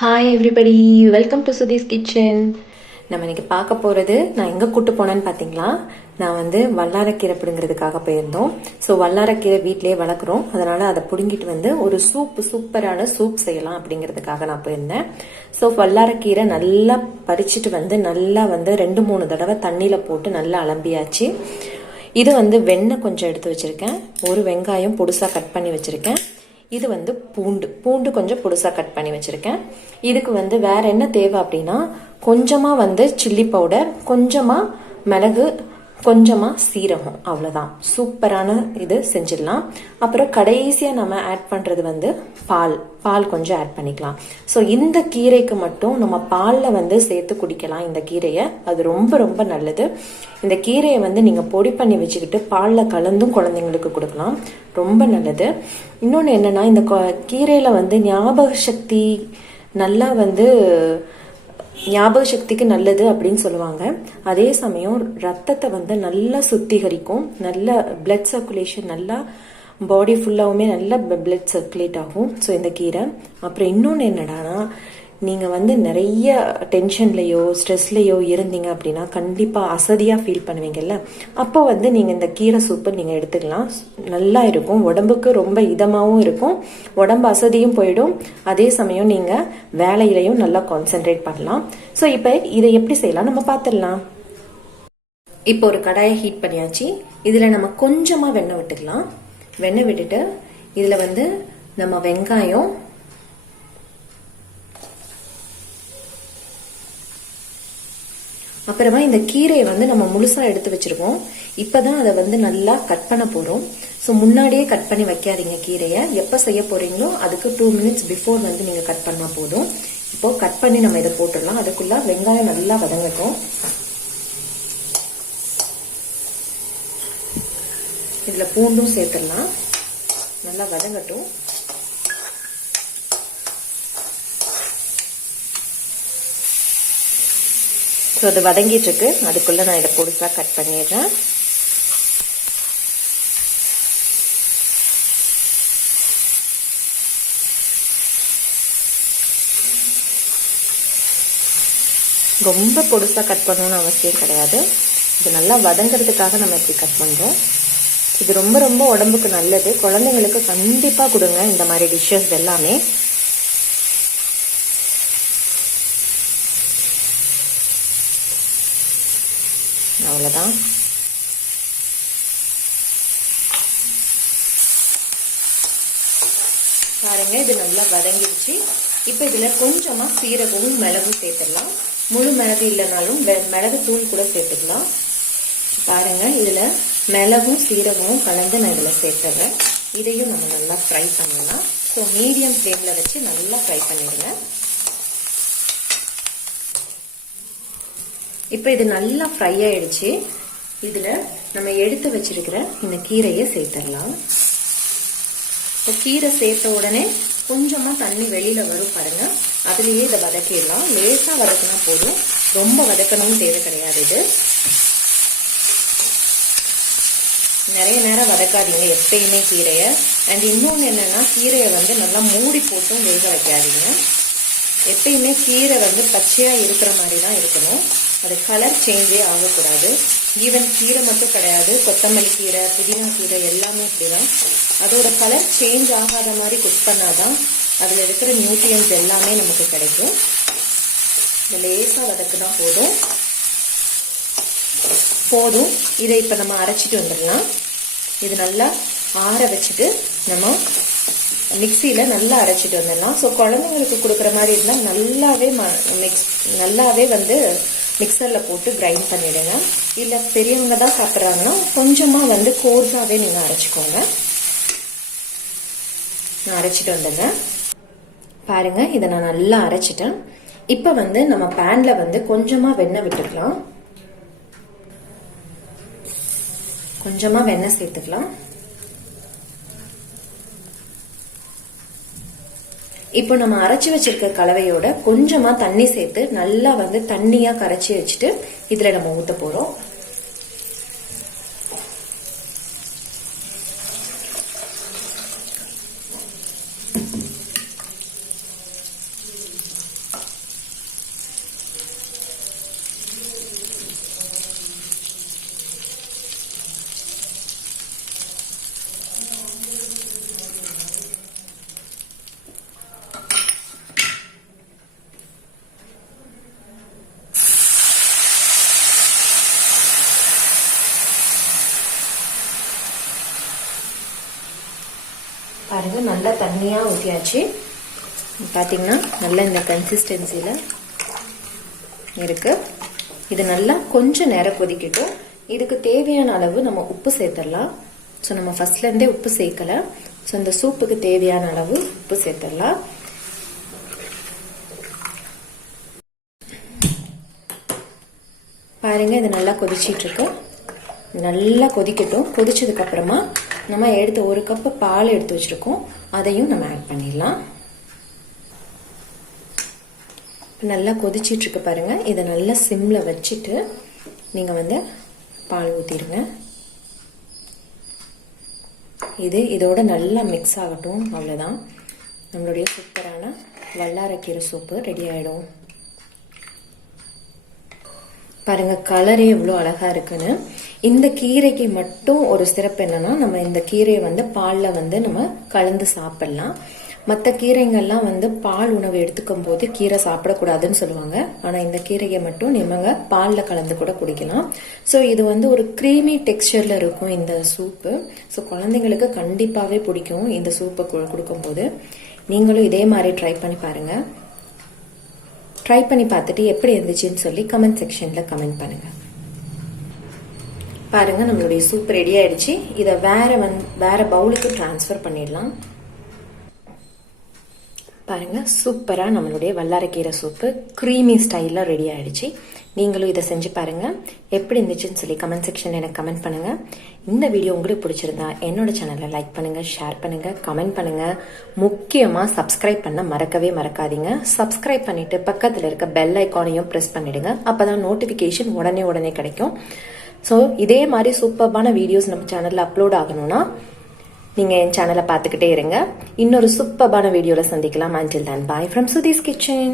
Hi everybody, welcome to Sudhi's kitchen. நம்ம இன்னைக்கு பார்க்க போகிறது, நான் எங்கே கூட்டு போனேன்னு பார்த்தீங்களா, நான் வல்லாரக்கீரை பிடுங்கிறதுக்காக போயிருந்தோம். ஸோ வல்லாரக்கீரை வீட்டிலேயே வளர்க்குறோம், அதனால் அதை பிடுங்கிட்டு ஒரு சூப்பரான சூப் செய்யலாம் அப்படிங்கிறதுக்காக நான் போயிருந்தேன். ஸோ வல்லாரக்கீரை நல்லா பறிச்சுட்டு நல்லா 2-3 தடவை தண்ணியில் போட்டு நல்லா அலம்பியாச்சு. இது வெண்ணெய் கொஞ்சம் எடுத்து வச்சுருக்கேன், ஒரு வெங்காயம் பொடுசாக கட் பண்ணி வச்சுருக்கேன். இது பூண்டு கொஞ்சம் பொடுசா கட் பண்ணி வச்சிருக்கேன். இதுக்கு வேற என்ன தேவை அப்படின்னா, கொஞ்சமா சில்லி பவுடர், கொஞ்சமா மிளகு, கொஞ்சமா சீரகம், அவ்வளவுதான். சூப்பரான இது செஞ்சிடலாம். அப்புறம் கடைசியா நம்ம ஆட் பண்றது பால் கொஞ்சம் ஆட் பண்ணிக்கலாம். ஸோ இந்த கீரைக்கு மட்டும் நம்ம பால்ல சேர்த்து குடிக்கலாம். இந்த கீரையை அது ரொம்ப ரொம்ப நல்லது. இந்த கீரையை நீங்க பொடி பண்ணி வச்சுக்கிட்டு பால்ல கலந்தும் குழந்தைங்களுக்கு கொடுக்கலாம், ரொம்ப நல்லது. இன்னொன்று என்னன்னா, இந்த கீரையில ஞாபக சக்தி நல்லா ஞாபக சக்திக்கு நல்லது அப்படின்னு சொல்லுவாங்க. அதே சமயம் ரத்தத்தை நல்லா சுத்திகரிக்கும், நல்ல பிளட் சர்க்குலேஷன், நல்லா பாடி ஃபுல்லாவுமே நல்லா பிளட் சர்க்குலேட் ஆகும். ஸோ இந்த கீரை. அப்புறம் இன்னொன்று என்னடானா, நீங்கள் நிறைய டென்ஷன்லையோ ஸ்ட்ரெஸ்லையோ இருந்தீங்க அப்படின்னா கண்டிப்பாக அசதியாக ஃபீல் பண்ணுவீங்கல்ல, அப்போ நீங்கள் இந்த கீரை சூப்பை நீங்கள் எடுத்துக்கலாம். நல்லா இருக்கும், உடம்புக்கு ரொம்ப இதமாகவும் இருக்கும், உடம்பு அசதியும் போயிடும். அதே சமயம் நீங்கள் வேலையிலையும் நல்லா கான்சென்ட்ரேட் பண்ணலாம். ஸோ இப்போ இதை எப்படி செய்யலாம் நம்ம பார்த்துடலாம். இப்போ ஒரு கடாயை ஹீட் பண்ணியாச்சு. இதில் நம்ம கொஞ்சமாக வெண்ணெய் விட்டுக்கலாம். வெண்ணெய் விட்டுட்டு இதில் நம்ம வெங்காயம், அப்புறமா இந்த கீரையை நம்ம முழுசா எடுத்து வச்சிருக்கோம். இப்பதான் அதை நல்லா கட் பண்ண போறோம். ஸோ முன்னாடியே கட் பண்ணி வைக்காதீங்க கீரையை. எப்ப செய்ய போறீங்களோ அதுக்கு 2 மினிட்ஸ் பிஃபோர் நீங்க கட் பண்ணா போதும். இப்போ கட் பண்ணி நம்ம இதை போட்டுடலாம். அதுக்குள்ள வெங்காயம் நல்லா வதங்கட்டும். இதுல பூண்டும் சேர்த்துடலாம், நல்லா வதங்கட்டும். ஸோ அது வதங்கிட்டு இருக்கு, அதுக்குள்ள நான் இதை பொடுசா கட் பண்ணிடுறேன். ரொம்ப பொடுசா கட் பண்ணணும்னு அவசியம் கிடையாது. இது நல்லா வதங்கிறதுக்காக நம்ம இப்படி கட் பண்றோம். இது ரொம்ப ரொம்ப உடம்புக்கு நல்லது. குழந்தைங்களுக்கு கண்டிப்பா கொடுங்க இந்த மாதிரி டிஷ்ஷஸ் எல்லாமே. அவ்வளவுதான். பாருங்க, இது நல்லா வதங்கிடுச்சு. இப்ப இதுல கொஞ்சமா சீரகமும் மிளகும் சேர்த்துடலாம். முழு மிளகு இல்லைனாலும் மிளகு தூள் கூட சேர்த்துக்கலாம். பாருங்க, இதுல மிளகும் சீரகமும் கலந்து நான் இதுல சேர்த்துறேன். இதையும் நம்ம நல்லா ஃப்ரை பண்ணலாம். ஸோ மீடியம் ஃப்ளேம்ல வச்சு நல்லா ஃப்ரை பண்ணிடுங்க. இப்ப இது நல்லா ஃப்ரை ஆயிடுச்சு. இதுல நம்ம எடுத்து வச்சிருக்கிற இந்த கீரையை சேர்த்துடலாம். இப்போ கீரை சேர்த்த உடனே கொஞ்சமா தண்ணி வெளியில வரும் பாருங்க, அதுலயே இதை வதக்கிடலாம். லேசா வதக்கினா போதும், ரொம்ப வதக்கணும்னு தேவை கிடையாது. இது நிறைய நேரம் வதக்காதீங்க எப்பயுமே கீரையை. அண்ட் இன்னொன்னு என்னன்னா, கீரையை நல்லா மூடி போட்டும் வேக வைக்காதீங்க. எப்பயுமே கீரை பச்சையா இருக்கிற மாதிரி தான் இருக்கணும். அது கலர் சேஞ்சே ஆகக்கூடாது. ஈவன் கீரை மட்டும் கிடையாது, கொத்தமல்லி கீரை, புதினா கீரை எல்லாமே இப்படிதான். அதோட கலர் சேஞ்ச் ஆகாத மாதிரி குக் பண்ணாதான் அதுல இருக்கிற நியூட்ரியன்ஸ் எல்லாமே நமக்கு கிடைக்கும். லேசா வதக்குனா போதும். இதை இப்ப நம்ம அரைச்சிட்டு வந்துடலாம். இது நல்லா ஆற வச்சுட்டு நம்ம மிக்சியில நல்லா அரைச்சிட்டு வந்துடலாம். ஸோ குழந்தைங்களுக்கு கொடுக்குற மாதிரி இருந்தால் நல்லாவே மிக்சர்ல போட்டு கிரைண்ட் பண்ணிடுங்க. இல்ல பெரியவங்க தான் சாப்பிட்றாங்கன்னா கொஞ்சமா கோர்ஸாவே நீங்க அரைச்சிக்கோங்க. நான் அரைச்சிட்டு வந்துடுறேன். பாருங்க, இதை நான் நல்லா அரைச்சிட்டேன். இப்ப நம்ம பேன்ல கொஞ்சமா வெண்ணெய் விட்டுக்கலாம். கொஞ்சமா வெண்ணெய் சேர்த்துக்கலாம். இப்போ நம்ம அரைச்சி வச்சிருக்க கலவையோட கொஞ்சமா தண்ணி சேர்த்து நல்லா தண்ணியா கரைச்சி வச்சுட்டு இதுல நம்ம ஊத்த போறோம். பாருங்க நல்லா தண்ணியா ஊற்றியாச்சு. பார்த்தீங்கன்னா நல்லா இந்த கன்சிஸ்டன்சியில இருக்கு. இது நல்லா கொஞ்சம் நேரம் கொதிக்கட்டும். இதுக்கு தேவையான அளவு நம்ம உப்பு சேர்த்துடலாம். ஸோ நம்ம ஃபர்ஸ்ட்ல இருந்தே உப்பு சேர்க்கல. ஸோ இந்த சூப்புக்கு தேவையான அளவு உப்பு சேர்த்துடலாம். பாருங்க இது நல்லா கொதிச்சிட்டு இருக்கு. நல்லா கொதிக்கட்டும். கொதிச்சதுக்கு அப்புறமா நம்ம எடுத்து 1 கப் பால் எடுத்து வச்சிருக்கோம், அதையும் நம்ம ஆட் பண்ணிடலாம். நல்லா கொதிச்சிட்டு இருக்கு பாருங்க. இதை நல்லா சிம்ல வச்சுட்டு நீங்க வந்து பால் ஊத்திடுங்க. இதோட நல்லா மிக்ஸ் ஆகட்டும். அவ்வளவுதான், நம்மளுடைய சூப்பரான வல்லாரக்கீரை சூப்பு ரெடி ஆயிடும். பாருங்க கலரே எவ்வளவு அழகா இருக்குன்னு. இந்த கீரைக்கு மட்டும் ஒரு சிறப்பு என்னன்னா, நம்ம இந்த கீரையை வந்து பால்ல வந்து நம்ம கலந்து சாப்பிடலாம். மற்ற கீரைங்கள்லாம் வந்து பால் உணவு எடுத்துக்கும் போது கீரை சாப்பிடக்கூடாதுன்னு சொல்லுவாங்க. ஆனா இந்த கீரையை மட்டும் நீங்க பால்ல கலந்து கூட குடிக்கலாம். ஸோ இது வந்து ஒரு க்ரீமி டெக்ஸ்டர்ல இருக்கும் இந்த சூப்பு. ஸோ குழந்தைங்களுக்கு கண்டிப்பாவே பிடிக்கும் இந்த சூப்பை கொடுக்கும் போது. நீங்களும் இதே மாதிரி ட்ரை பண்ணி பாருங்க. ட்ரை பண்ணி பார்த்துட்டு எப்படி இருந்துச்சுன்னு சொல்லி கமெண்ட் செக்ஷன்ல கமெண்ட் பண்ணுங்க. பாருங்க நம்மளுடைய சூப் ரெடி ஆயிடுச்சு. இதை வேற பவுலுக்கு டிரான்ஸ்ஃபர் பண்ணிடலாம். பாருங்க சூப்பரா நம்மளுடைய வல்லாரக்கீரை சூப்பு க்ரீமி ஸ்டைல்ல ரெடி ஆயிடுச்சு. நீங்களும் இதை செஞ்சு பாருங்க. எப்படி இருந்துச்சுன்னு சொல்லி கமெண்ட் செக்ஷன்ல எனக்கு கமெண்ட் பண்ணுங்க. இந்த வீடியோ உங்களுக்கு பிடிச்சிருந்தா என்னோட சேனலை லைக் பண்ணுங்க, ஷேர் பண்ணுங்க, கமெண்ட் பண்ணுங்க. முக்கியமா சப்ஸ்கிரைப் பண்ண மறக்கவே மறக்காதீங்க. சப்ஸ்கிரைப் பண்ணிட்டு பக்கத்துல இருக்க பெல் ஐக்கானையும் பிரஸ் பண்ணிடுங்க. அப்பதான் நோட்டிபிகேஷன் உடனே கிடைக்கும். ஸோ இதே மாதிரி சூப்பர்பான வீடியோஸ் நம்ம சேனல்ல அப்லோட் ஆகணும்னா நீங்க என் சேனலை பார்த்துக்கிட்டே இருங்க. இன்னொரு சூப்பர்பான வீடியோல சந்திக்கலாம். Until then, bye from Sudhi's Kitchen.